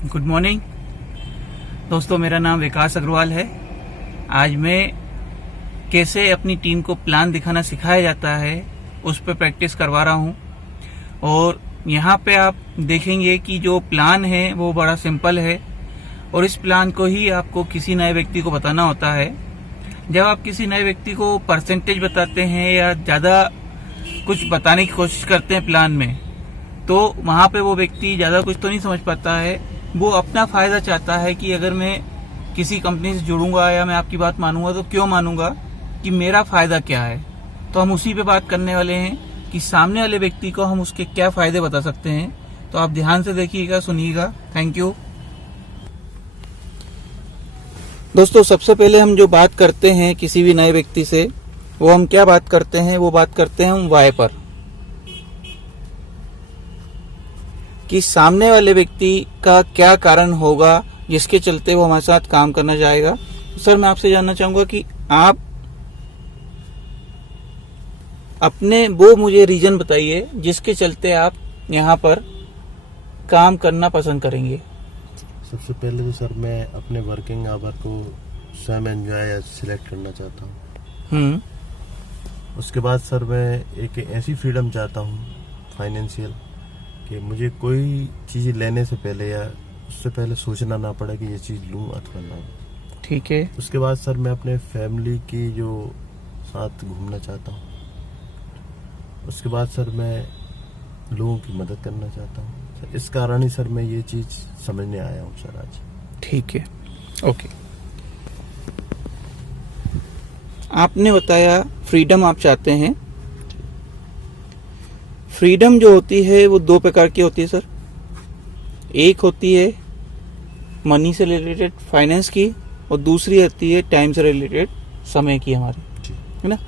Good morning दोस्तों, मेरा नाम विकास अग्रवाल है। आज मैं कैसे अपनी टीम को प्लान दिखाना सिखाया जाता है उस पर प्रैक्टिस करवा रहा हूँ। और यहाँ पे आप देखेंगे कि जो प्लान है वो बड़ा सिंपल है और इस प्लान को ही आपको किसी नए व्यक्ति को बताना होता है। जब आप किसी नए व्यक्ति को परसेंटेज बताते हैं या ज़्यादा कुछ बताने की कोशिश करते हैं प्लान में, तो वहाँ पे वो व्यक्ति ज़्यादा कुछ तो नहीं समझ पाता है। वो अपना फायदा चाहता है कि अगर मैं किसी कंपनी से जुड़ूंगा या मैं आपकी बात मानूंगा तो क्यों मानूंगा, कि मेरा फायदा क्या है। तो हम उसी पे बात करने वाले हैं कि सामने वाले व्यक्ति को हम उसके क्या फायदे बता सकते हैं। तो आप ध्यान से देखिएगा, सुनिएगा। थैंक यू दोस्तों। सबसे पहले हम जो बात करते हैं किसी भी नए व्यक्ति से, वो हम क्या बात करते हैं, वो बात करते हैं हम वाय पर, कि सामने वाले व्यक्ति का क्या कारण होगा जिसके चलते वो हमारे साथ काम करना चाहेगा। सर, मैं आपसे जानना चाहूंगा कि आप अपने वो मुझे रीजन बताइए जिसके चलते आप यहाँ पर काम करना पसंद करेंगे। सबसे पहले तो सर मैं अपने वर्किंग आवर को स्वयं एंजॉय या सिलेक्ट करना चाहता हूँ। उसके बाद सर मैं एक ऐसी फ्रीडम चाहता हूँ फाइनेंशियल, कि मुझे कोई चीज़ लेने से पहले या उससे पहले सोचना ना पड़े कि ये चीज़ लूँ अथवा ना लूँ। ठीक है। उसके बाद सर मैं अपने फैमिली की जो साथ घूमना चाहता हूँ। उसके बाद सर मैं लोगों की मदद करना चाहता हूँ। सर इस कारण ही सर मैं ये चीज़ समझने आया हूँ सर आज। ठीक है, ओके। आपने बताया फ्रीडम आप चाहते हैं। फ्रीडम जो होती है वो दो प्रकार की होती है सर। एक होती है मनी से रिलेटेड, फाइनेंस की, और दूसरी होती है टाइम से रिलेटेड, समय की हमारी, है ना।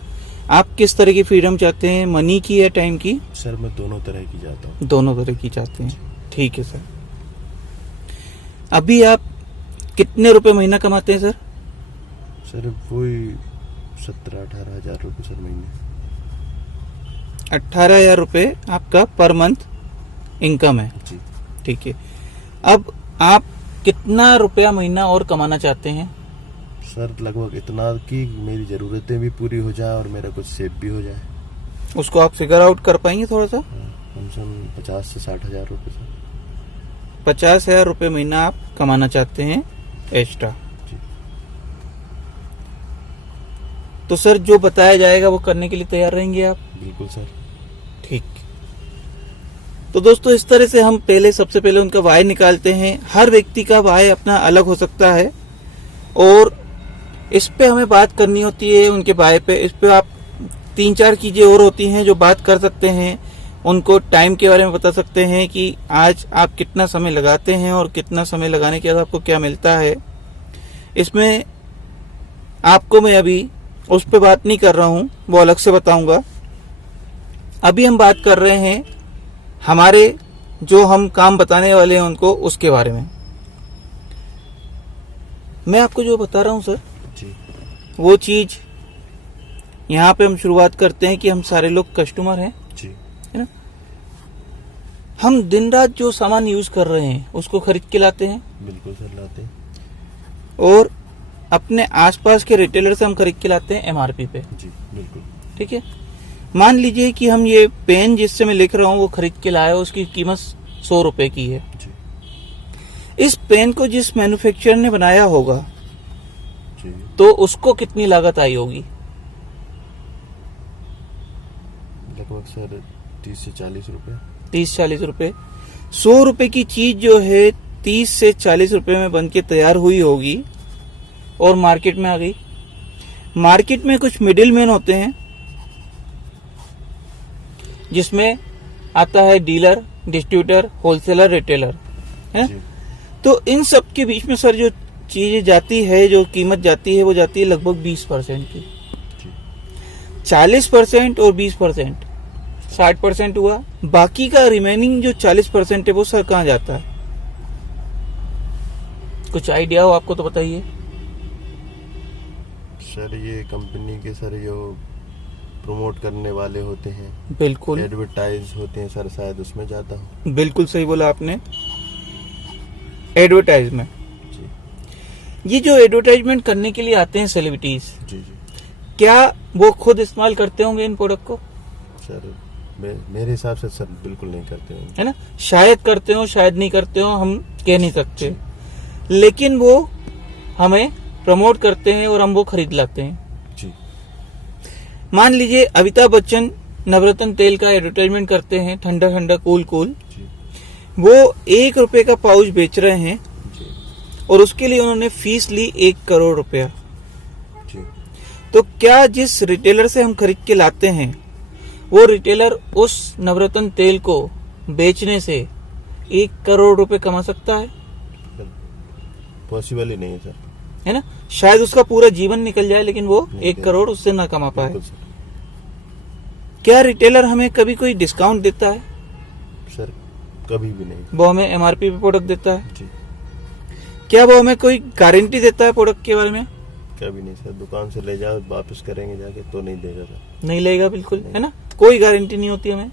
आप किस तरह की फ्रीडम चाहते हैं, मनी की या टाइम की? सर मैं दोनों तरह की चाहता हूँ। दोनों तरह की चाहते हैं। ठीक है सर। अभी आप कितने रुपए महीना कमाते हैं सर? सर वही 17-18 हजार रुपये सर महीने। 18,000 रुपए आपका पर मंथ इनकम है जी। ठीक है। अब आप कितना रुपया महीना और कमाना चाहते हैं? सर लगभग इतना कि मेरी ज़रूरतें भी पूरी हो जाए और मेरा कुछ सेव भी हो जाए। उसको आप फिगर आउट कर पाएंगे थोड़ा सा? कम से कम 50 से 60 हजार रुपये सर। 50,000 रुपए महीना आप कमाना चाहते हैं एक्स्ट्रा। जी। तो सर जो बताया जाएगा वो करने के लिए तैयार रहेंगे आप? बिल्कुल सर। ठीक। तो दोस्तों, इस तरह से हम सबसे पहले उनका वाय निकालते हैं। हर व्यक्ति का वाय अपना अलग हो सकता है और इस पे हमें बात करनी होती है उनके वाय पे। इस पे आप 3-4 चीजें और होती हैं जो बात कर सकते हैं। उनको टाइम के बारे में बता सकते हैं कि आज आप कितना समय लगाते हैं और कितना समय लगाने के बाद आपको क्या मिलता है। इसमें आपको मैं अभी उस पे बात नहीं कर रहा हूं, वो अलग से बताऊंगा। अभी हम बात कर रहे हैं हमारे जो हम काम बताने वाले हैं उनको, उसके बारे में। मैं आपको जो बता रहा हूं सर जी, वो चीज यहाँ पे हम शुरुआत करते हैं कि हम सारे लोग कस्टमर हैं जी, है ना। हम दिन रात जो सामान यूज कर रहे हैं उसको खरीद के लाते हैं। बिल्कुल सर लाते हैं। और अपने आसपास के रिटेलर से हम खरीद के लाते हैं एमआरपी पे। जी बिल्कुल। ठीक है। मान लीजिए कि हम ये पेन जिससे मैं लिख रहा हूँ वो खरीद के लाया, उसकी कीमत 100 रुपए की है। जी। इस पेन को जिस मैन्युफैक्चरर ने बनाया होगा जी। तो उसको कितनी लागत आई होगी? लगभग सर 30 से 40 रुपए। 30-40 रुपए। 100 रुपए की चीज जो है 30 से 40 रुपए में बन के तैयार हुई होगी और मार्केट में आ गई। मार्केट में कुछ मिडिल मैन होते हैं जिसमें आता है डीलर, डिस्ट्रीब्यूटर, होलसेलर, रिटेलर, है। तो इन सब के बीच में सर जो चीजें जाती है, जो कीमत जाती है, वो जाती है लगभग 20% की। 40% और 20%, 60% हुआ। बाकी का रिमेनिंग जो 40% है वो सर कहाँ जाता है? कुछ आइडिया हो आपको तो बताइए। सर ये कंपनी के सर जो प्रमोट करने वाले होते हैं, बिल्कुल एडवर्टाइज होते हैं सर, शायद उसमें जाता हूँ। बिल्कुल सही बोला आपने। एडवर्टाइजमेंट। जी ये जो एडवर्टाइजमेंट करने के लिए आते हैं सेलिब्रिटीज, जी जी क्या वो खुद इस्तेमाल करते होंगे इन प्रोडक्ट को? सर मेरे हिसाब से सर बिल्कुल नहीं करते हैं। है ना, शायद करते हो शायद नहीं करते हो, हम कह नहीं सकते, लेकिन वो हमें प्रमोट करते हैं और हम वो खरीद लाते हैं। जी मान लीजिए अमिताभ बच्चन नवरत्न तेल का एडवर्टाइजमेंट करते हैं, ठंडा ठंडा कूल कूल, जी वो 1 रुपए का पाउच बेच रहे हैं जी और उसके लिए उन्होंने फीस ली 1 करोड़ रुपया। जी तो क्या जिस रिटेलर से हम खरीद के लाते हैं वो रिटेलर उस नवरत्न तेल को बेचने से 1 करोड़ रुपए कमा सकता है? पॉसिबल ही नहीं है सर। है ना, शायद उसका पूरा जीवन निकल जाए लेकिन वो नहीं 1 करोड़ उससे ना कमा पाए। बिल्कुल सर। क्या रिटेलर हमें कभी कोई डिस्काउंट देता है? सर कभी भी नहीं। वो हमें एमआरपी पे प्रोडक्ट देता है? जी क्या वो हमें कोई गारंटी देता है प्रोडक्ट के बारे में? कभी नहीं सर। दुकान से ले जाओ वापस करेंगे जाके तो नहीं देगा सर। नहीं लेगा बिल्कुल, है ना, कोई गारंटी नहीं होती हमें।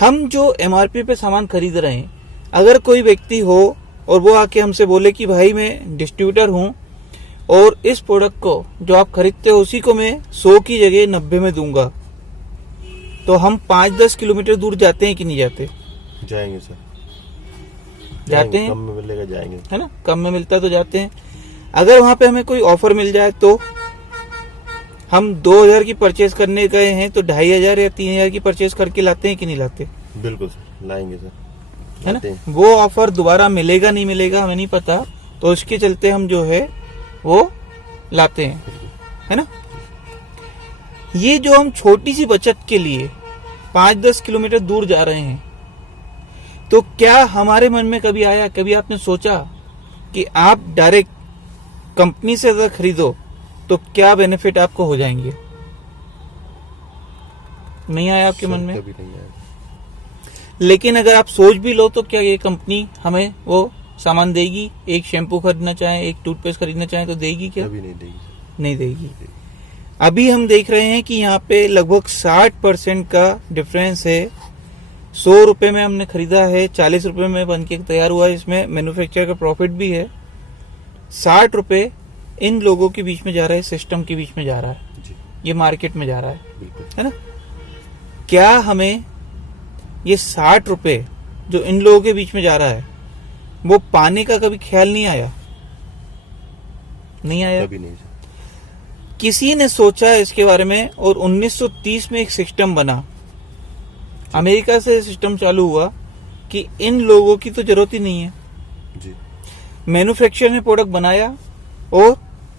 हम जो एमआरपी पे सामान खरीद रहे हैं, अगर कोई व्यक्ति हो और वो आके हमसे बोले कि भाई मैं डिस्ट्रीब्यूटर हूं और इस प्रोडक्ट को जो आप खरीदते हो उसी को मैं 100 की जगह 90 में दूंगा, तो हम 5-10 किलोमीटर दूर जाते हैं कि नहीं जाते? जाएंगे सर। जाते हैं, कम में मिलेगा जाएंगे। है ना, कम में मिलता है तो जाते हैं। अगर वहां पे हमें कोई ऑफर मिल जाए तो हम 2000 की परचेज करने गए हैं तो 2500 या 3000 की परचेज करके लाते हैं कि नहीं लाते? बिल्कुल सर लाएंगे सर। है ना, लाते हैं। वो ऑफर दोबारा मिलेगा नहीं मिलेगा हमें नहीं पता, तो इसके चलते हम जो है वो लाते हैं, है ना। ये जो हम छोटी सी बचत के लिए 5-10 किलोमीटर दूर जा रहे हैं, तो क्या हमारे मन में कभी आया, कभी आपने सोचा कि आप डायरेक्ट कंपनी से अगर खरीदो तो क्या बेनिफिट आपको हो जाएंगे? नहीं आया आपके मन में? कभी नहीं आया। लेकिन अगर आप सोच भी लो तो क्या ये कंपनी हमें वो सामान देगी? एक शैम्पू खरीदना चाहें, एक टूथपेस्ट खरीदना चाहें तो देगी क्या? कभी नहीं देगी सर। नहीं देगी। अभी हम देख रहे हैं कि यहाँ पे लगभग 60% का डिफरेंस है। 100 रुपए में हमने खरीदा है, 40 रुपए में बन के तैयार हुआ है, इसमें मैन्युफैक्चरर का प्रॉफिट भी है। 60 रुपए इन लोगों के बीच में जा रहा है, सिस्टम के बीच में जा रहा है, जी ये मार्केट में जा रहा है, बिल्कुल। है ना। क्या हमें ये 60 रुपए जो इन लोगों के बीच में जा रहा है वो पाने का कभी ख्याल नहीं आया? नहीं आया, कभी नहीं सर। किसी ने सोचा इसके बारे में और 1930 में एक सिस्टम बना, अमेरिका से सिस्टम चालू हुआ कि इन लोगों की तो जरूरत ही नहीं है। जी मैन्युफैक्चरर ने प्रोडक्ट बनाया और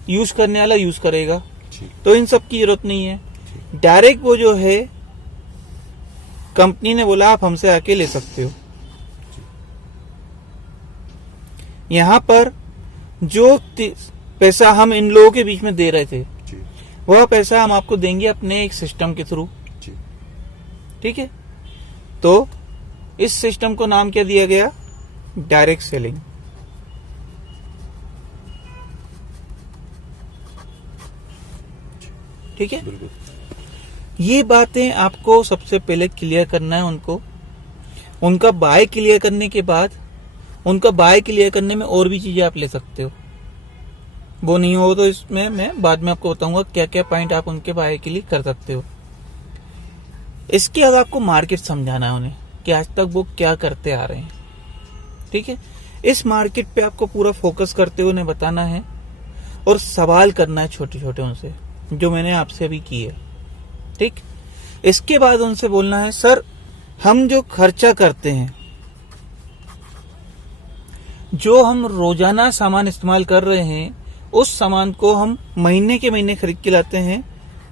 यूज करने वाला यूज करेगा, जी तो इन सब की जरूरत नहीं है। डायरेक्ट वो जो है कंपनी ने बोला आप हमसे आके ले सकते हो। यहां पर जो पैसा हम इन लोगों के बीच में दे रहे थे जी वह पैसा हम आपको देंगे अपने एक सिस्टम के थ्रू, जी ठीक है। तो इस सिस्टम को नाम क्या दिया गया? Direct selling. ठीक है, बिल्कुल। ये बातें आपको सबसे पहले क्लियर करना है उनको। उनका बाय क्लियर करने के बाद, उनका बाय क्लियर करने में और भी चीजें आप ले सकते हो। वो नहीं हो तो इसमें मैं बाद में आपको बताऊंगा क्या क्या पॉइंट आप उनके बाय के लिए कर सकते हो। इसके बाद आपको मार्केट समझाना है उन्हें कि आज तक वो क्या करते आ रहे हैं, ठीक है। इस मार्केट पे आपको पूरा फोकस करते हुए उन्हें बताना है और सवाल करना है छोटे छोटे उनसे, जो मैंने आपसे अभी की है, ठीक। इसके बाद उनसे बोलना है सर हम जो खर्चा करते हैं, जो हम रोजाना सामान इस्तेमाल कर रहे हैं, उस सामान को हम महीने के महीने खरीद के लाते हैं।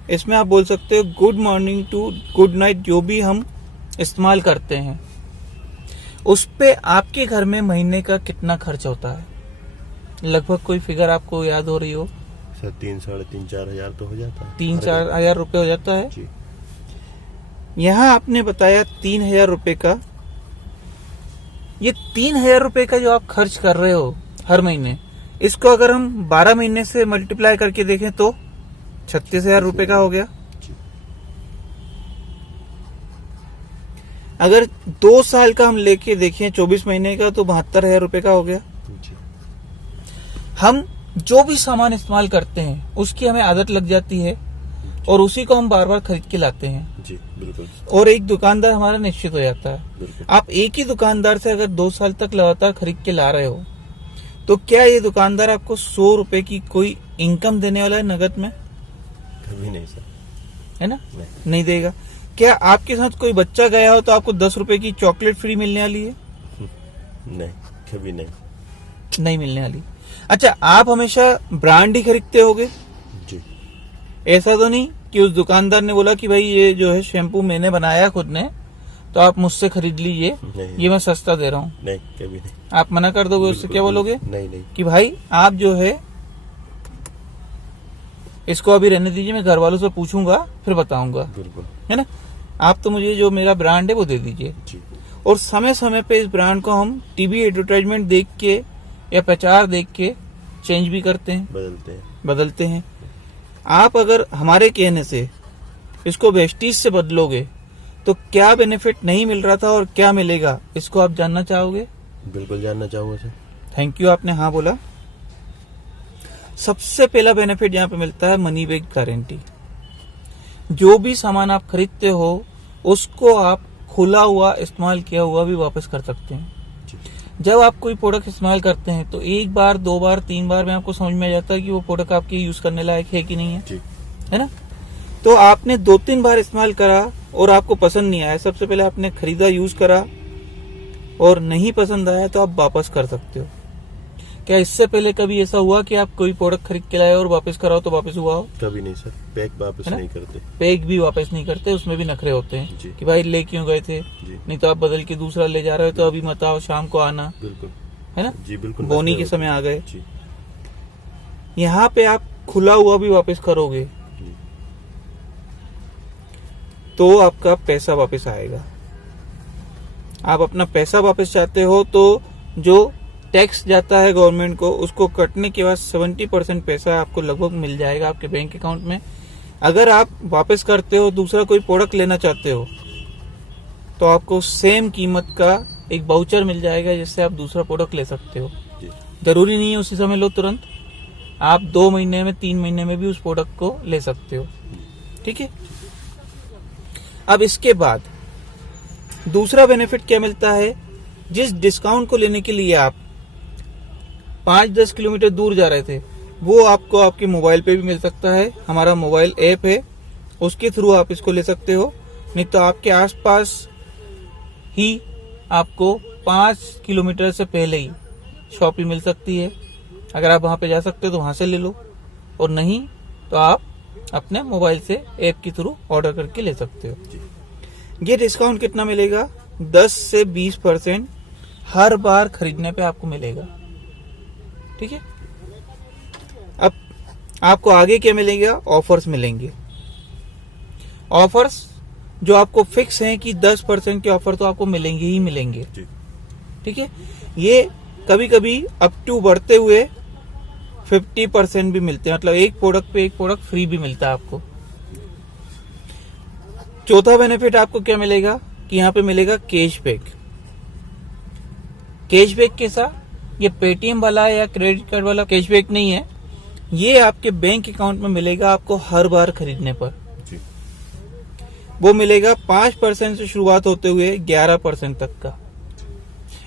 इसमें आप बोल सकते हो good morning to good night जो भी हम इस्तेमाल करते हैं, उस पे आपके घर में महीने का कितना खर्च होता है? लगभग कोई फिगर आपको याद हो रही हो? सर 3, 3.5, 4 हजार तो हो जाता है। 3-4 हजार रुपये हो जाता है। जी यहाँ आपने बताया 3000 रुपए का। ये 3000 रुपए का जो आप खर्च कर रहे हो हर महीने, इसको अगर हम 12 महीने से मल्टीप्लाई करके देखें तो 36,000 रुपए का हो गया। जी अगर 2 साल का हम लेके देखें 24 महीने का तो 72,000 रुपए का हो गया। जी हम जो भी सामान इस्तेमाल करते हैं उसकी हमें आदत लग जाती है और उसी को हम बार बार खरीद के लाते हैं जी बिल्कुल और एक दुकानदार हमारा निश्चित हो जाता है। बिल्कुल। आप एक ही दुकानदार से अगर 2 साल तक लगातार खरीद के ला रहे हो तो क्या ये दुकानदार आपको 100 रुपए की कोई इनकम देने वाला है नगद में? कभी नहीं सर। है ना? नहीं। नहीं देगा। क्या आपके साथ कोई बच्चा गया हो तो आपको 10 रुपए की चॉकलेट फ्री मिलने वाली है? नहीं, कभी नहीं। नहीं मिलने वाली। अच्छा, आप हमेशा ब्रांड ही खरीदते होगे? जी। ऐसा तो नहीं कि उस दुकानदार ने बोला कि भाई ये जो है शैम्पू मैंने बनाया खुद ने तो आप मुझसे खरीद लीजिए, ये मैं सस्ता दे रहा हूँ? नहीं, कभी नहीं। आप मना कर दोगे उससे? क्या बोलोगे? नहीं नहीं। कि भाई आप जो है इसको अभी रहने दीजिए, मैं घर वालों से पूछूंगा फिर बताऊंगा। बिल्कुल। है ना? आप तो मुझे जो मेरा ब्रांड है वो दे दीजिए। जी। और समय समय पे इस ब्रांड को हम टीवी एडवर्टाइजमेंट देख के या प्रचार देख के चेंज भी करते हैं, बदलते हैं। आप अगर हमारे कहने से इसको वेस्टीज से बदलोगे तो क्या बेनिफिट नहीं मिल रहा था और क्या मिलेगा, इसको आप जानना चाहोगे? बिल्कुल जानना चाहूंगा सर। थैंक यू, आपने हाँ बोला। सबसे पहला बेनिफिट यहाँ पे मिलता है मनी बैक गारंटी। जो भी सामान आप खरीदते हो उसको आप खुला हुआ इस्तेमाल किया हुआ भी वापस कर सकते हैं। जब आप कोई प्रोडक्ट इस्तेमाल करते हैं तो 1 बार 2 बार 3 बार में आपको समझ में आ जाता है कि वो प्रोडक्ट आपके यूज करने लायक है कि नहीं है। जी। है ना? तो आपने 2-3 बार इस्तेमाल करा और आपको पसंद नहीं आया, सबसे पहले आपने खरीदा, यूज करा और नहीं पसंद आया तो आप वापस कर सकते हो। क्या इससे पहले कभी ऐसा हुआ कि आप कोई प्रोडक्ट खरीद के लाए और वापस कराओ तो वापस हुआ हो? कभी नहीं सर। पैक वापस नहीं करते। पैक भी वापस नहीं करते, उसमें भी नखरे होते हैं जी। कि भाई ले क्यों गए थे, नहीं तो आप बदल के दूसरा ले जा रहे हो तो अभी मत आओ, शाम को आना। बिल्कुल। है ना? जी बिल्कुल। बोनी के समय आ गए। जी। यहाँ पे आप खुला हुआ भी वापस करोगे तो आपका पैसा वापस आएगा। आप अपना पैसा वापस चाहते हो तो जो टैक्स जाता है गवर्नमेंट को उसको कटने के बाद 70% पैसा आपको लगभग मिल जाएगा आपके बैंक अकाउंट में। अगर आप वापस करते हो, दूसरा कोई प्रोडक्ट लेना चाहते हो तो आपको सेम कीमत का एक वाउचर मिल जाएगा जिससे आप दूसरा प्रोडक्ट ले सकते हो। जरूरी नहीं है उसी समय लो तुरंत, आप 2 महीने में 3 महीने में भी उस प्रोडक्ट को ले सकते हो। ठीक है? अब इसके बाद दूसरा बेनिफिट क्या मिलता है, जिस डिस्काउंट को लेने के लिए आप 5-10 किलोमीटर दूर जा रहे थे वो आपको आपके मोबाइल पे भी मिल सकता है। हमारा मोबाइल ऐप है, उसके थ्रू आप इसको ले सकते हो। नहीं तो आपके आसपास ही आपको 5 किलोमीटर से पहले ही शॉप मिल सकती है। अगर आप वहां पे जा सकते हो तो वहां से ले लो, और नहीं तो आप अपने मोबाइल से ऐप के थ्रू ऑर्डर करके ले सकते हो। ये डिस्काउंट कितना मिलेगा? 10 से 20% हर बार खरीदने पे आपको मिलेगा। ठीक है? अब आपको आगे क्या मिलेगा? ऑफर्स मिलेंगे। ऑफर्स जो आपको फिक्स हैं कि 10% के ऑफर तो आपको मिलेंगे ही मिलेंगे। ठीक है? ये कभी कभी अप टू बढ़ते हुए 50% भी मिलते हैं, मतलब एक प्रोडक्ट पे एक प्रोडक्ट फ्री भी मिलता है आपको। चौथा बेनिफिट आपको क्या मिलेगा कि यहाँ पे मिलेगा कैशबैक। कैशबैक कैसा? ये पेटीएम वाला या क्रेडिट कार्ड वाला कैशबैक नहीं है, ये आपके बैंक अकाउंट में मिलेगा आपको हर बार खरीदने पर। वो मिलेगा 5% से शुरुआत होते हुए 11% तक का।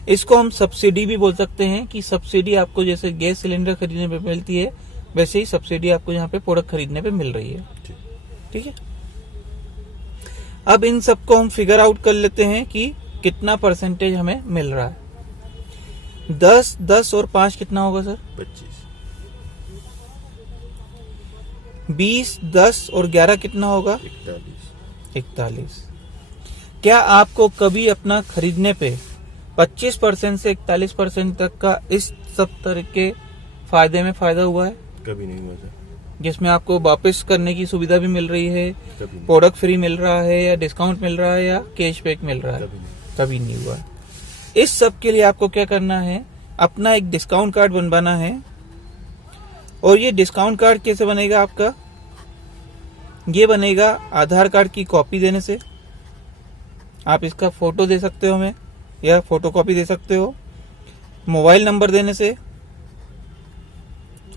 इसको हम सब्सिडी भी बोल सकते हैं कि सब्सिडी आपको जैसे गैस सिलेंडर खरीदने पे मिलती है वैसे ही सब्सिडी आपको यहाँ पे प्रोडक्ट खरीदने पे मिल रही है। ठीक है? अब इन सबको हम फिगर आउट कर लेते हैं कि कितना परसेंटेज हमें मिल रहा है। 10 और 5 कितना होगा सर? 25। 20, 10 और 11 कितना होगा? 41। क्या आपको कभी अपना खरीदने पे 25% से 41% तक का इस सब तरह के फायदे में फायदा हुआ है? कभी नहीं हुआ सर। जिसमें आपको वापस करने की सुविधा भी मिल रही है, प्रोडक्ट फ्री मिल रहा है, या डिस्काउंट मिल रहा है, या कैशबैक मिल रहा है? कभी नहीं हुआ। इस सब के लिए आपको क्या करना है? अपना एक डिस्काउंट कार्ड बनवाना है। और ये डिस्काउंट कार्ड कैसे बनेगा आपका? ये बनेगा आधार कार्ड की कॉपी देने से। आप इसका फोटो दे सकते हो हमें, या फोटो कॉपी दे सकते हो, मोबाइल नंबर देने से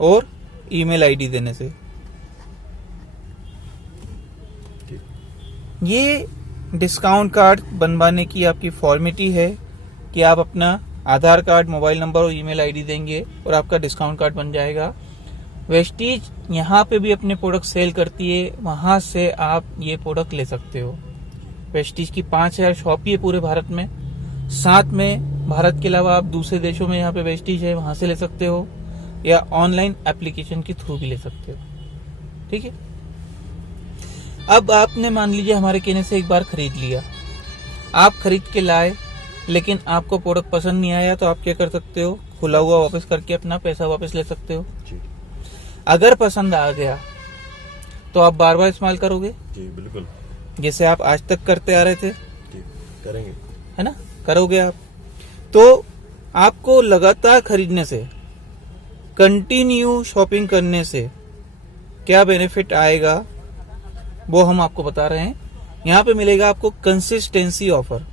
और ईमेल आईडी देने से। ये डिस्काउंट कार्ड बनवाने की आपकी फॉर्मेलिटी है कि आप अपना आधार कार्ड, मोबाइल नंबर और ईमेल आईडी देंगे और आपका डिस्काउंट कार्ड बन जाएगा। वेस्टीज यहाँ पे भी अपने प्रोडक्ट सेल करती है, वहां से आप ये प्रोडक्ट ले सकते हो। वेस्टीज की 5000 शॉप ही है पूरे भारत में। साथ में भारत के अलावा आप दूसरे देशों में यहाँ पे वेस्टीज है, वहां से ले सकते हो या ऑनलाइन एप्लीकेशन के थ्रू भी ले सकते हो। ठीक है। अब आपने मान लीजिए हमारे कहने से एक बार खरीद लिया, आप खरीद के लाए, लेकिन आपको प्रोडक्ट पसंद नहीं आया, तो आप क्या कर सकते हो, खुला हुआ वापस करके अपना पैसा वापस ले सकते हो। अगर पसंद आ गया तो आप बार बार इस्तेमाल करोगे। जी बिल्कुल, जैसे आप आज तक करते आ रहे थे। जी करेंगे, है ना, करोगे आप। तो आपको लगातार खरीदने से, कंटिन्यू शॉपिंग करने से क्या बेनिफिट आएगा वो हम आपको बता रहे हैं। यहाँ पे मिलेगा आपको कंसिस्टेंसी ऑफर।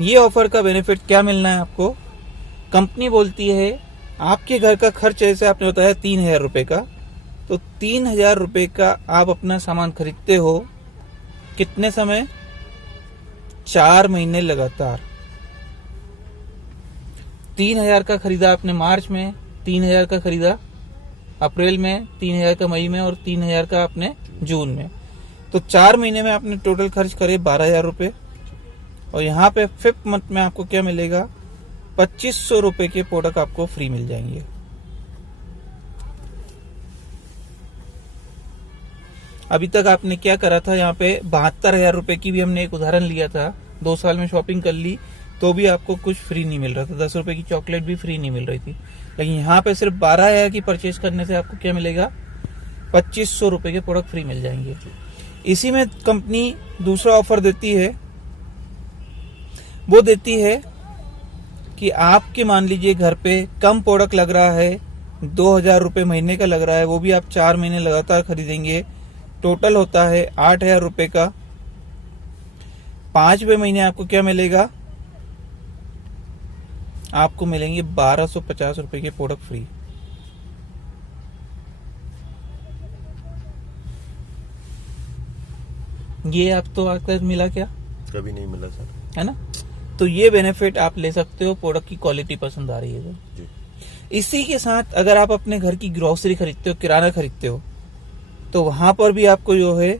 ये ऑफर का बेनिफिट क्या मिलना है आपको, कंपनी बोलती है आपके घर का खर्च जैसे आपने बताया 3000 रुपए का, तो 3000 रुपए का आप अपना सामान खरीदते हो कितने समय, 4 महीने लगातार। 3000 का खरीदा आपने मार्च में, 3000 का खरीदा अप्रैल में, 3000 का मई में और 3000 का आपने जून में, तो 4 महीने में आपने टोटल खर्च करे 12,000 रुपए। और यहाँ पे 5th मंथ में आपको क्या मिलेगा, 2500 रुपए के प्रोडक्ट आपको फ्री मिल जाएंगे। अभी तक आपने क्या करा था, यहाँ पे 72,000 रुपए की भी हमने एक उदाहरण लिया था, 2 साल में शॉपिंग कर ली तो भी आपको कुछ फ्री नहीं मिल रहा था, 10 रुपए की चॉकलेट भी फ्री नहीं मिल रही थी। लेकिन यहाँ पे सिर्फ 12,000 की परचेज करने से आपको क्या मिलेगा, 2500 रुपए के प्रोडक्ट फ्री मिल जाएंगे। इसी में कंपनी दूसरा ऑफर देती है, वो देती है कि आपके मान लीजिए घर पे कम प्रोडक्ट लग रहा है, 2000 रुपए महीने का लग रहा है, वो भी आप 4 महीने लगातार खरीदेंगे, टोटल होता है 8000 रुपए का। 5वें महीने आपको क्या मिलेगा, आपको मिलेंगे 1250 रुपए के प्रोडक्ट फ्री। ये आप तो आज तक मिला क्या, कभी नहीं मिला सर, है ना। तो ये बेनिफिट आप ले सकते हो, प्रोडक्ट की क्वालिटी पसंद आ रही है तो। इसी के साथ अगर आप अपने घर की ग्रोसरी खरीदते हो, किराना खरीदते हो, तो वहां पर भी आपको जो है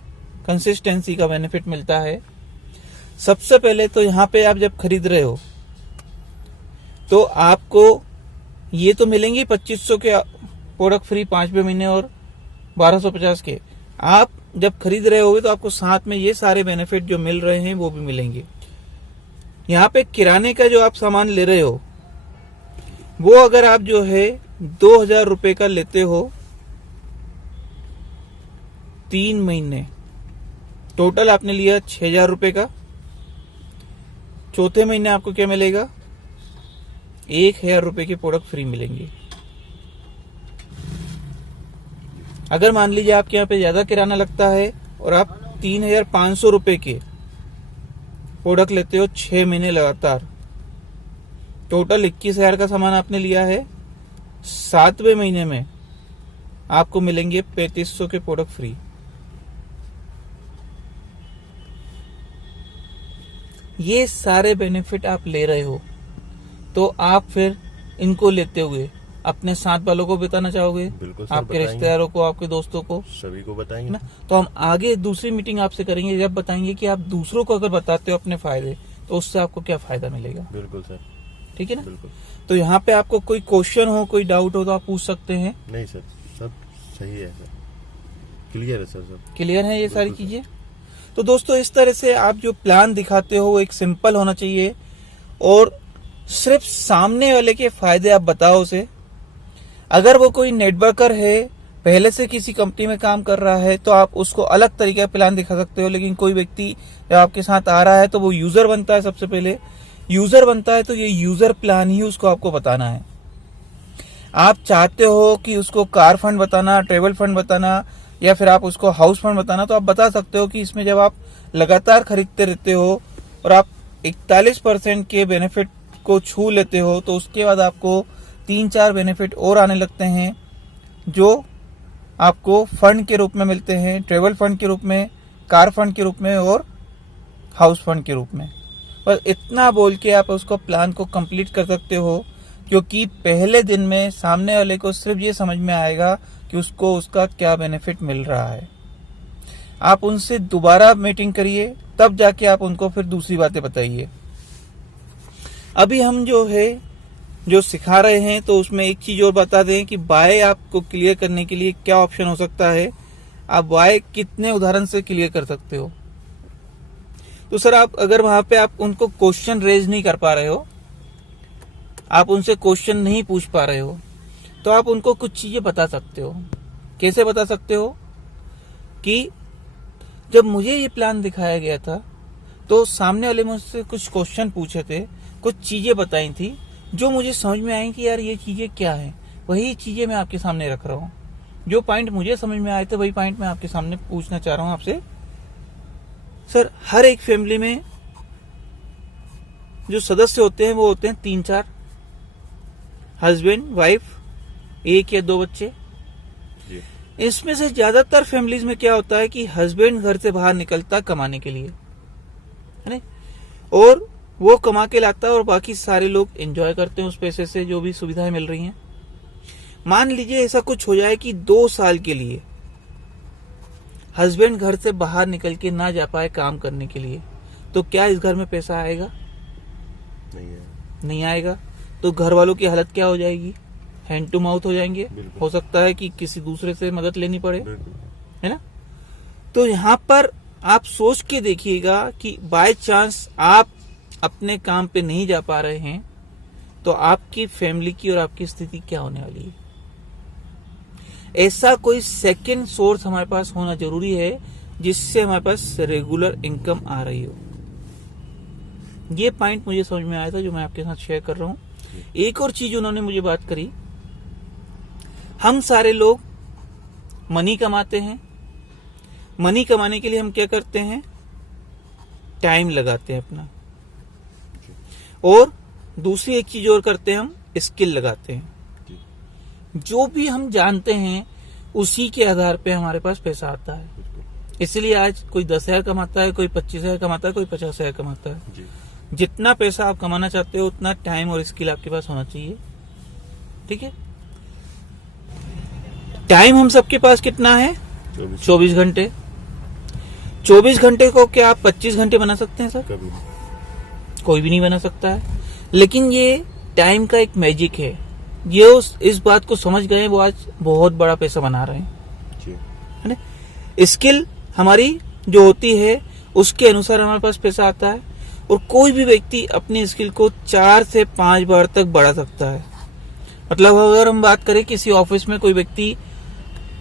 कंसिस्टेंसी का बेनिफिट मिलता है। सबसे पहले तो यहाँ पे आप जब खरीद रहे हो तो आपको ये तो मिलेंगे 2500 के प्रोडक्ट फ्री 5वें महीने और 1250 के। आप जब खरीद रहे होगे तो आपको साथ में ये सारे बेनिफिट जो मिल रहे हैं वो भी मिलेंगे। यहाँ पे किराने का जो आप सामान ले रहे हो वो अगर आप जो है 2000 रुपए का लेते हो 3 महीने, टोटल आपने लिया 6000 रुपए का, चौथे महीने आपको क्या मिलेगा, 1000 रुपए के प्रोडक्ट फ्री मिलेंगे। अगर मान लीजिए आपके यहाँ पे ज्यादा किराना लगता है और आप 3500 रुपए के प्रोडक्ट लेते हो 6 महीने लगातार, टोटल 21,000 का सामान आपने लिया है, 7वें महीने में आपको मिलेंगे 3500 के प्रोडक्ट फ्री। ये सारे बेनिफिट आप ले रहे हो तो आप फिर इनको लेते हुए अपने साथ वालों को बताना चाहोगे, आपके रिश्तेदारों को, आपके दोस्तों को, सभी को बताएंगे ना। तो हम आगे दूसरी मीटिंग आपसे करेंगे जब बताएंगे कि आप दूसरों को अगर बताते हो अपने फायदे तो उससे आपको क्या फायदा मिलेगा। बिल्कुल सर, ठीक है ना। बिल्कुल। तो यहाँ पे आपको कोई क्वेश्चन हो, कोई डाउट हो तो आप पूछ सकते हैं। नहीं सर, सब सही है सर, क्लियर है सर, सब क्लियर है ये सारी चीजें। तो दोस्तों इस तरह से आप जो प्लान दिखाते हो वो एक सिंपल होना चाहिए और सिर्फ सामने वाले के फायदे आप बताओ उसे। अगर वो कोई नेटवर्कर है, पहले से किसी कंपनी में काम कर रहा है, तो आप उसको अलग तरीके का प्लान दिखा सकते हो। लेकिन कोई व्यक्ति जब आपके साथ आ रहा है तो वो यूजर बनता है, सबसे पहले यूजर बनता है, तो ये यूजर प्लान ही उसको आपको बताना है। आप चाहते हो कि उसको कार फंड बताना, ट्रेवल फंड बताना या फिर आप उसको हाउस फंड बताना, तो आप बता सकते हो कि इसमें जब आप लगातार खरीदते रहते हो और आप 41% के बेनिफिट को छू लेते हो तो उसके बाद आपको 3-4 बेनिफिट और आने लगते हैं जो आपको फंड के रूप में मिलते हैं, ट्रेवल फंड के रूप में, कार फंड के रूप में और हाउस फंड के रूप में। पर इतना बोल के आप उसको प्लान को कंप्लीट कर सकते हो, क्योंकि पहले दिन में सामने वाले को सिर्फ ये समझ में आएगा कि उसको उसका क्या बेनिफिट मिल रहा है। आप उनसे दोबारा मीटिंग करिए, तब जाके आप उनको फिर दूसरी बातें बताइए। अभी हम जो सिखा रहे हैं तो उसमें एक चीज और बता दें कि बाय आपको क्लियर करने के लिए क्या ऑप्शन हो सकता है। आप बाय कितने उदाहरण से क्लियर कर सकते हो। तो सर आप अगर वहां पे आप उनको क्वेश्चन रेज नहीं कर पा रहे हो, आप उनसे क्वेश्चन नहीं पूछ पा रहे हो, तो आप उनको कुछ चीजें बता सकते हो। कैसे बता सकते हो कि जब मुझे ये प्लान दिखाया गया था तो सामने वाले मुझसे कुछ क्वेश्चन पूछे थे, कुछ चीजें बताई थी जो मुझे समझ में आई कि यार ये चीजें क्या है। वही चीजें मैं आपके सामने रख रहा हूँ। जो पॉइंट मुझे समझ में आए थे वही पॉइंट मैं आपके सामने पूछना चाह रहा हूँ आपसे। सर हर एक फैमिली में जो सदस्य होते हैं वो होते हैं 3-4, हस्बैंड, वाइफ, 1 या 2 बच्चे। इसमें से ज्यादातर फैमिलीज में क्या होता है कि हस्बैंड घर से बाहर निकलता कमाने के लिए, है ना, और वो कमा के लाता है और बाकी सारे लोग एंजॉय करते हैं उस पैसे से जो भी सुविधाएं मिल रही हैं। मान लीजिए ऐसा कुछ हो जाए कि 2 साल के लिए हस्बैंड घर से बाहर निकल के ना जा पाए काम करने के लिए, तो क्या इस घर में पैसा आएगा? नहीं आएगा। तो घर वालों की हालत क्या हो जाएगी? हैंड टू माउथ हो जाएंगे। हो सकता है कि किसी दूसरे से मदद लेनी पड़े, है ना। तो यहाँ पर आप सोच के देखिएगा कि बाय चांस आप अपने काम पे नहीं जा पा रहे हैं तो आपकी फैमिली की और आपकी स्थिति क्या होने वाली है। ऐसा कोई सेकंड सोर्स हमारे पास होना जरूरी है जिससे हमारे पास रेगुलर इनकम आ रही हो। ये पॉइंट मुझे समझ में आया था जो मैं आपके साथ शेयर कर रहा हूं। एक और चीज उन्होंने मुझे बात करी, हम सारे लोग मनी कमाते हैं। मनी कमाने के लिए हम क्या करते हैं? टाइम लगाते हैं अपना, और दूसरी एक चीज और करते हैं, हम स्किल लगाते हैं। जो भी हम जानते हैं उसी के आधार पे हमारे पास पैसा आता है। इसलिए आज कोई 10,000 कमाता है, कोई 25,000 कमाता है, कोई 50,000 कमाता है। जितना पैसा आप कमाना चाहते हो उतना टाइम और स्किल आपके पास होना चाहिए। ठीक है। टाइम हम सबके पास कितना है? 24 घंटे। 24 घंटे को क्या आप 25 घंटे बना सकते हैं? सर कोई भी नहीं बना सकता है। लेकिन ये टाइम का एक मैजिक है। ये इस बात को समझ गए, वो आज बहुत बड़ा पैसा बना रहे हैं, है ना। स्किल हमारी जो होती है उसके अनुसार हमारे पास पैसा आता है, और कोई भी व्यक्ति अपनी स्किल को 4 से 5 बार तक बढ़ा सकता है। मतलब अगर हम बात करें किसी ऑफिस में कोई व्यक्ति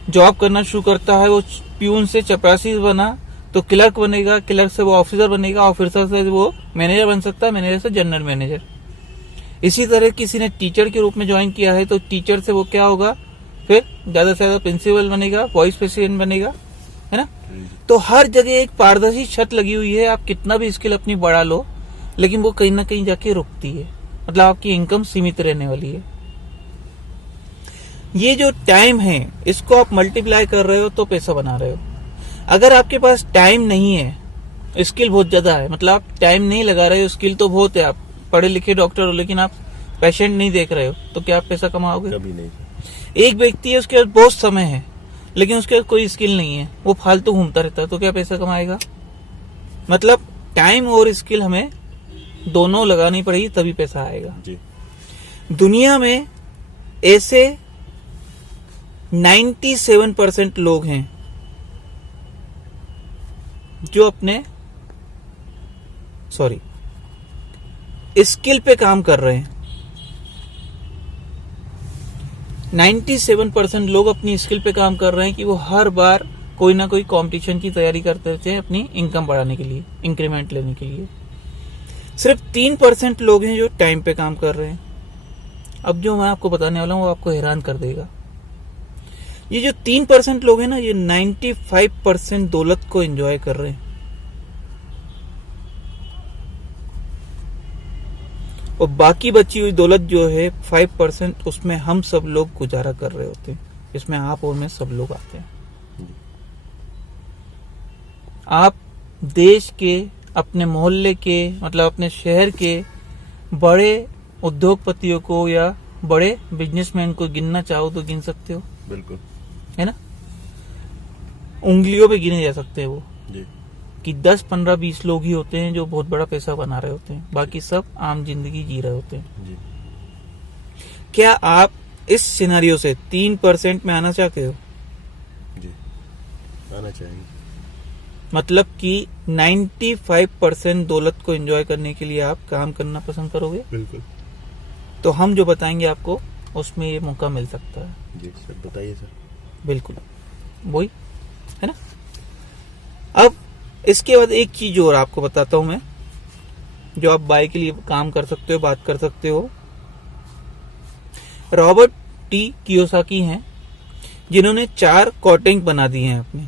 जॉब करना शुरू करता है, वो प्यून से चपरासी बना तो क्लर्क बनेगा, क्लर्क से वो ऑफिसर बनेगा, ऑफिसर से वो मैनेजर बन सकता है, मैनेजर से जनरल मैनेजर। इसी तरह किसी ने टीचर के रूप में ज्वाइन किया है तो टीचर से वो क्या होगा, फिर ज्यादा से ज्यादा प्रिंसिपल बनेगा, वाइस प्रेसिडेंट बनेगा, है ना। तो हर जगह एक पारदर्शी छत लगी हुई है। आप कितना भी स्किल अपनी बढ़ा लो, लेकिन वो कहीं ना कहीं जाके रुकती है। मतलब आपकी इनकम सीमित रहने वाली है। ये जो टाइम है इसको आप मल्टीप्लाई कर रहे हो तो पैसा बना रहे हो। अगर आपके पास टाइम नहीं है, स्किल बहुत ज्यादा है, मतलब आप टाइम नहीं लगा रहे हो, स्किल तो बहुत है, आप पढ़े लिखे डॉक्टर हो, लेकिन आप पेशेंट नहीं देख रहे हो, तो क्या आप पैसा कमाओगे? कभी नहीं। एक व्यक्ति है, उसके पास बहुत समय है लेकिन उसके पास कोई स्किल नहीं है, वो फालतू घूमता रहता है, तो क्या पैसा कमाएगा? मतलब टाइम और स्किल हमें दोनों लगानी पड़ेगी तभी पैसा आएगा जी। दुनिया में ऐसे 97% लोग हैं जो अपने स्किल पे काम कर रहे हैं। 97% लोग अपनी स्किल पे काम कर रहे हैं कि वो हर बार कोई ना कोई कंपटीशन की तैयारी करते रहते हैं अपनी इनकम बढ़ाने के लिए, इंक्रीमेंट लेने के लिए। सिर्फ 3% लोग हैं जो टाइम पे काम कर रहे हैं। अब जो मैं आपको बताने वाला हूं वो आपको हैरान कर देगा। ये जो 3% लोग हैं ना, ये 95% दौलत को एंजॉय कर रहे हैं। और बाकी बची हुई दौलत जो है 5%, उसमें हम सब लोग गुजारा कर रहे होते हैं। इसमें आप और मैं सब लोग आते हैं। आप देश के, अपने मोहल्ले के, मतलब अपने शहर के बड़े उद्योगपतियों को या बड़े बिजनेसमैन को गिनना चाहो तो गिन सकते हो, बिल्कुल, है ना। उंगलियों पे गिने जा सकते हैं वो जी। कि 10, 15, 20 लोग ही होते हैं जो बहुत बड़ा पैसा बना रहे होते हैं, बाकी सब आम जिंदगी जी रहे होते हैं जी। क्या आप इस सिनेरियो से 3% में आना चाहते हो? जी, आना चाहिए। मतलब कि 95% दौलत को एंजॉय करने के लिए आप काम करना पसंद करोगे? बिल्कुल। तो हम जो बताएंगे आपको उसमें ये मौका मिल सकता है। जी सर, बताइए सर। बिल्कुल वही है ना। अब इसके बाद एक चीज और आपको बताता हूं मैं, जो आप बाय के लिए काम कर सकते हो, बात कर सकते हो। रॉबर्ट टी कियोसाकी हैं, जिन्होंने 4 क्वाड्रेंट बना दिए हैं अपने,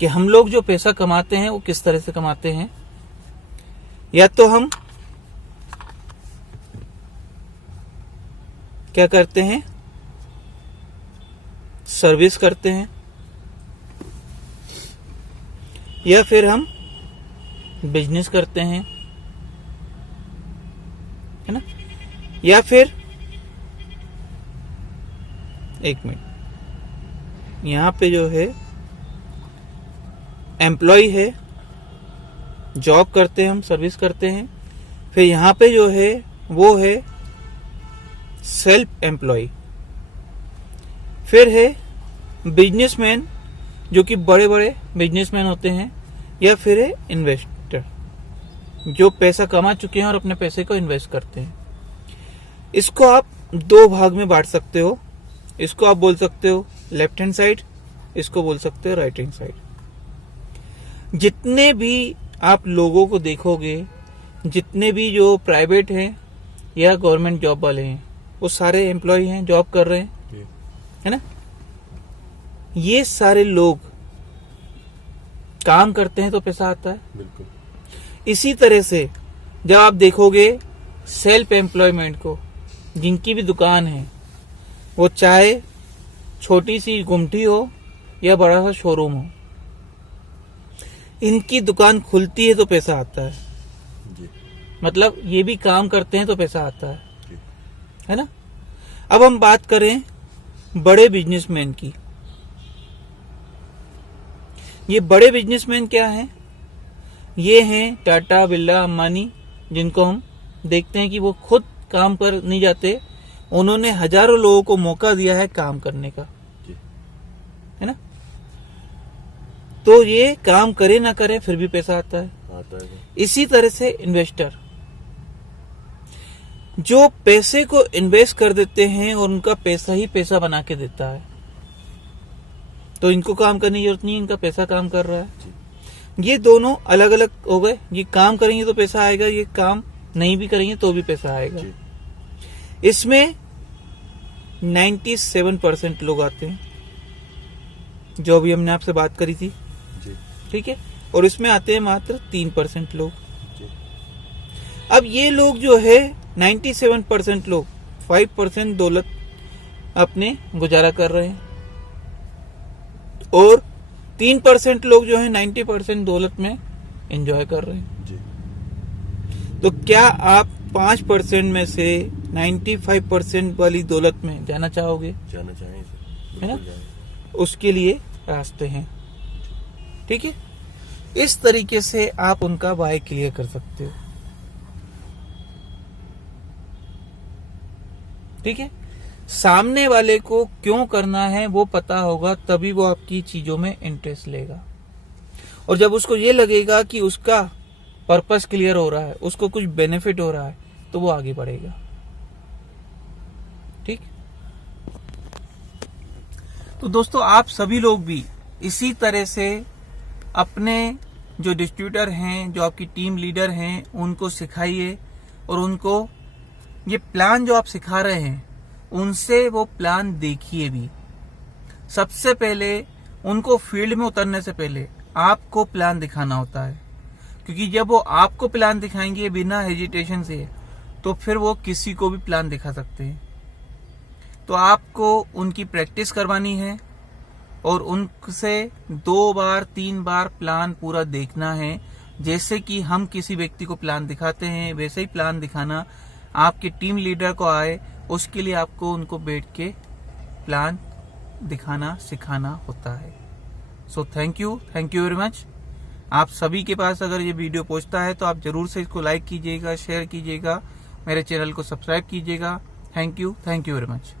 कि हम लोग जो पैसा कमाते हैं वो किस तरह से कमाते हैं। या तो हम क्या करते हैं, सर्विस करते हैं, या फिर हम बिजनेस करते हैं, है ना, या फिर एक मिनट, यहां पे जो है एम्प्लॉय है, जॉब करते हैं हम, सर्विस करते हैं। फिर यहां पे जो है वो है सेल्फ एम्प्लॉय। फिर है बिजनेसमैन, जो कि बड़े बड़े बिजनेसमैन होते हैं। या फिर है इन्वेस्टर, जो पैसा कमा चुके हैं और अपने पैसे को इन्वेस्ट करते हैं। इसको आप 2 भाग में बांट सकते हो। इसको आप बोल सकते हो लेफ्ट हैंड साइड, इसको बोल सकते हो राइट हैंड साइड। जितने भी आप लोगों को देखोगे, जितने भी जो प्राइवेट हैं या गवर्नमेंट जॉब वाले हैं, वो सारे एम्प्लॉय हैं, जॉब कर रहे हैं, है ना। ये सारे लोग काम करते हैं तो पैसा आता है। बिल्कुल। इसी तरह से जब आप देखोगे सेल्फ एम्प्लॉयमेंट को, जिनकी भी दुकान है, वो चाहे छोटी सी गुमटी हो या बड़ा सा शोरूम हो, इनकी दुकान खुलती है तो पैसा आता है। जी। मतलब ये भी काम करते हैं तो पैसा आता है, जी। है ना। अब हम बात करें बड़े बिजनेसमैन की। ये बड़े बिजनेसमैन क्या हैं? ये हैं टाटा, बिरला, अंबानी, जिनको हम देखते हैं कि वो खुद काम पर नहीं जाते, उन्होंने हजारों लोगों को मौका दिया है काम करने का, जी। है ना। तो ये काम करे ना करे फिर भी पैसा आता है। इसी तरह से इन्वेस्टर, जो पैसे को इन्वेस्ट कर देते हैं और उनका पैसा ही पैसा बना के देता है, तो इनको काम करने की जरूरत नहीं, इनका पैसा काम कर रहा है। ये दोनों अलग अलग हो गए। ये काम करेंगे तो पैसा आएगा, ये काम नहीं भी करेंगे तो भी पैसा आएगा। इसमें 97% लोग आते हैं, जो अभी हमने आपसे बात करी थी, ठीक है। और इसमें आते हैं मात्र 3% लोग। अब ये लोग जो है 97% लोग 5% दौलत अपने गुजारा कर रहे हैं, और 3% लोग जो है 90% दौलत में एंजॉय कर रहे हैं। जी। तो क्या आप 5% में से 95% वाली दौलत में जाना चाहोगे? जाना चाहेंगे, है ना। उसके लिए रास्ते हैं, ठीक है। इस तरीके से आप उनका बाय क्लियर कर सकते हो, ठीक है। सामने वाले को क्यों करना है वो पता होगा, तभी वो आपकी चीजों में इंटरेस्ट लेगा। और जब उसको ये लगेगा कि उसका पर्पस क्लियर हो रहा है, उसको कुछ बेनिफिट हो रहा है, तो वो आगे बढ़ेगा, ठीक। तो दोस्तों, आप सभी लोग भी इसी तरह से अपने जो डिस्ट्रीब्यूटर हैं, जो आपकी टीम लीडर हैं, उनको सिखाइए, और उनको ये प्लान जो आप सिखा रहे हैं उनसे वो प्लान देखिए भी। सबसे पहले उनको फील्ड में उतरने से पहले आपको प्लान दिखाना होता है, क्योंकि जब वो आपको प्लान दिखाएंगे बिना हेजिटेशन से, तो फिर वो किसी को भी प्लान दिखा सकते हैं। तो आपको उनकी प्रैक्टिस करवानी है और उनसे 2 बार 3 बार प्लान पूरा देखना है। जैसे कि हम किसी व्यक्ति को प्लान दिखाते हैं वैसे ही प्लान दिखाना आपके टीम लीडर को आए, उसके लिए आपको उनको बैठ के प्लान दिखाना सिखाना होता है। So thank you very much. आप सभी के पास अगर ये वीडियो पहुंचता है तो आप जरूर से इसको लाइक कीजिएगा, शेयर कीजिएगा, मेरे चैनल को सब्सक्राइब कीजिएगा। Thank you very much.